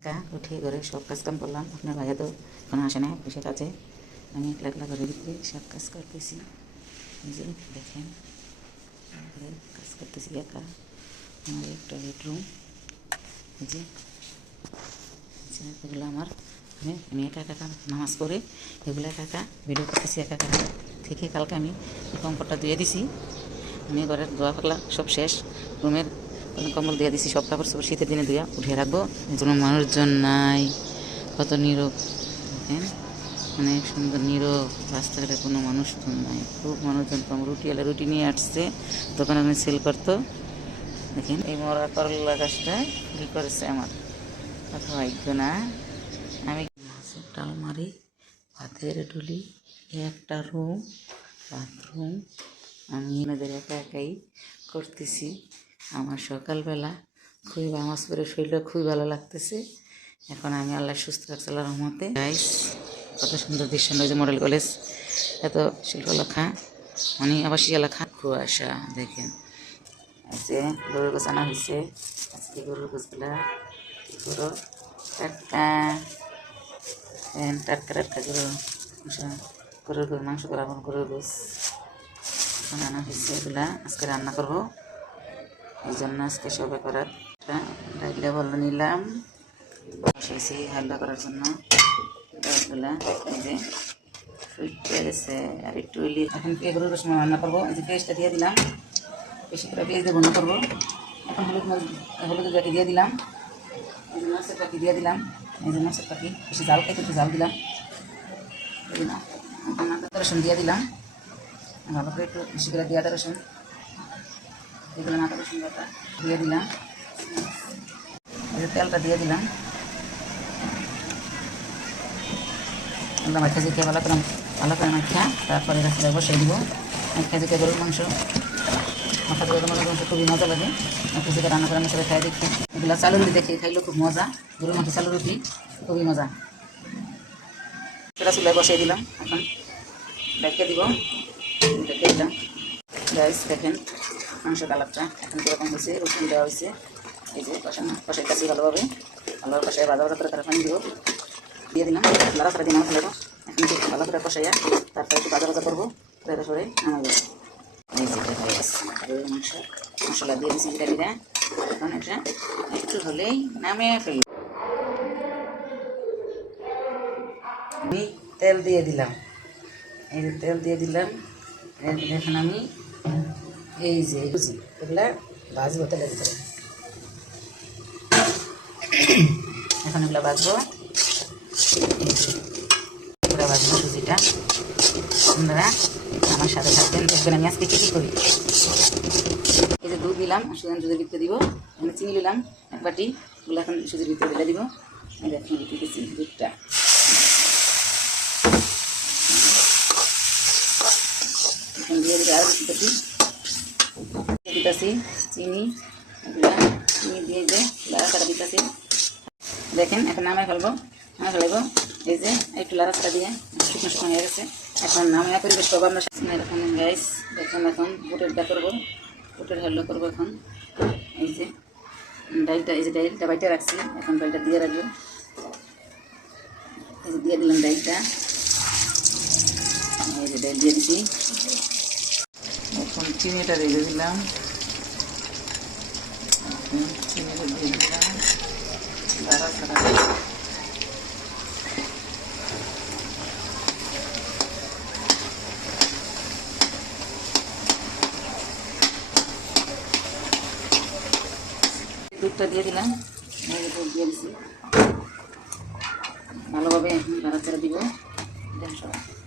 একা উঠে করে সব কাজ কাম করলাম। আপনার ভাইয়া তো কোনো আসে না বসে কাজে আমি একলা একলা ঘরের ভিতরে সব কাজ করতেছি। যে দেখেন, ঘরে কাজ করতেছি একা। আমার একটা বেডরুম যে এগুলো আমার। আমি আমি একা একা নামাজ পড়ে এগুলো একা একা ভিডিও করতেছি, একা একা থেকে কালকে আমি এই কম্পরটা ধুয়ে দিছি। আমি ঘরের ধোয়া পাকলা সব শেষ। রুমের কম্বল দিয়ে দিছি, সব কাপড় সব শীতের দিনে ধুয়া উঠিয়ে রাখব। কোনো মানুষজন নাই, কত নীরব দেখেন অনেক সুন্দর নীরব, রাস্তাঘাটে কোনো মানুষজন নাই। খুব মানুষজন কম রুটি এলে রুটি নিয়ে আসছে, দোকানে আমি সেল করতো। দেখেন, এই মরা করলা গাছটা ফুল করেছে আমার? কথা ভাগ্য না। আমি মাছের ডালমারি ভাতের ডুলি, একটা রুম বাথরুম আমি এনাদের একা একাই করতেছি। আমার সকালবেলা খুবই নামাজ পড়ে শরীরটা খুবই ভালো লাগতেছে। এখন আমি আল্লাহ সুস্থ রাখছি আল্লাহ রহমতে। কত সুন্দর দৃশ্য যে মডেল কলেজ। এত শিল্পলেখা মানে আবাসিক লেখা কুয়াশা দেখেন। আছে গরুর গোছ আনা হয়েছে আজকে গরুর গোছগুলা করো? টাটকা। টাটকা টাটকা গরু। গরুর গরুর মাংস করা, গরুর গোছ এখন আনা হয়েছে এগুলা। আজকে রান্না করব। এই জন্য আজকে সবে করার ডাইলে বল নিলাম বসেছি হালকা করার জন্য ডালগুলা এই যে আর একটু এখন এগুলোর সময় রান্না করব এই যে পেস্টটা দিয়ে দিলাম বেশি করে পেঁয়াজ দিয়ে ভুনা করব এখন হলুদ হলুদের জাটি দিয়ে দিলাম এই মাছের পাখি দিয়ে দিলাম এই মাছের পাখি বেশি জাল খাইতে একটু জাল দিলাম রসুন দিয়ে দিলাম ভালো একটু বেশি করে দিয়ে রসুন আদা রসুন বাটা দিয়ে দিলাম। তেলটা দিয়ে দিলাম। মাখা জিকে ভালো করে ভালো করে মাখা, তারপরে রাস্তায় বসিয়ে দিব। মাখা জিকে গরুর মাংস। মাখা দিয়ে গরুর মাংস খুবই মজা লাগে। মাখা জিকে রান্না করে আমি খাই দেখি। এগুলো চালু রুটি দেখে, খাইলেও খুব মজা। গরুর মাংস চালু রুটি, খুবই মজা। সেটা চুলায় বসিয়ে দিলাম। এখন ডেকে দিব। ডেকে দিলাম। গাইস দেখেন। মাংস কালারটা এখন কীরকম হয়েছে, রসুন দেওয়া হয়েছে। এই যে কষানো কষাই কাছি ভালোভাবে। ভালোভাবে কষাই ভাজা ভাজা করে পানি দিব। দিয়ে দিলাম। লাড়া করে দিলাম ফেলব এখন একটু ভালো করে কষাইয়া তারপরে একটু ভাজা ভাজা করব। তারপরে সরে গেছে। মাংস, মশলা দিয়ে দিচ্ছি এখন এটা একটু হলেই নামিয়ে ফেলব আমি তেল দিয়ে দিলাম। এই তেল দিয়ে দিলাম। এখন আমি এই যে বুঝি এগুলা ভাজবো তেলের ভিতরে। এখন এগুলো ভাজবো পুরো ভাজবো সুজিটা আপনারা আমার সাথে থাকবেন, দেখবেন আমি আজকে কী কী করি। এই যে দুধ নিলাম, সুজন দুধের ভিতরে দিব। এখানে চিনি নিলাম, এক বাটি। ওগুলো এখন সুজির ভিতরে ঢেলে দিব। দেখুন দিতেছি দুধটা। দিয়ে দিলে দিতেছি দিতেছি চিনি এগুলা চিনি দিয়ে যে লাড়াচাড়া দিতেছি দেখেন এখন নামায় ফেলব নামায় ফেলব এই যে একটু লাড়াচাড়া দিয়ে শুকনো শুকনো হয়ে গেছে এখন নামায় পরিবেশ করব আমরা এখন গাইস দেখুন এখন বুটের দা করব বুটের হাল্লো করব এখন এই যে ডাইলটা এই যে ডাইলটা বাইটা রাখছি এখন ডাইলটা দিয়ে রাখব এই যে দিয়ে দিলাম ডাইলটা এই যে ডাইল দিয়ে দিছি চিনিটা দিয়ে দিলাম। চিনিটা দিয়ে দিলাম। দুধটা দিয়ে দিলাম। দুধ দিয়ে দিছি। ভালোভাবে এখন লাড়াচাড়া দিব সবাই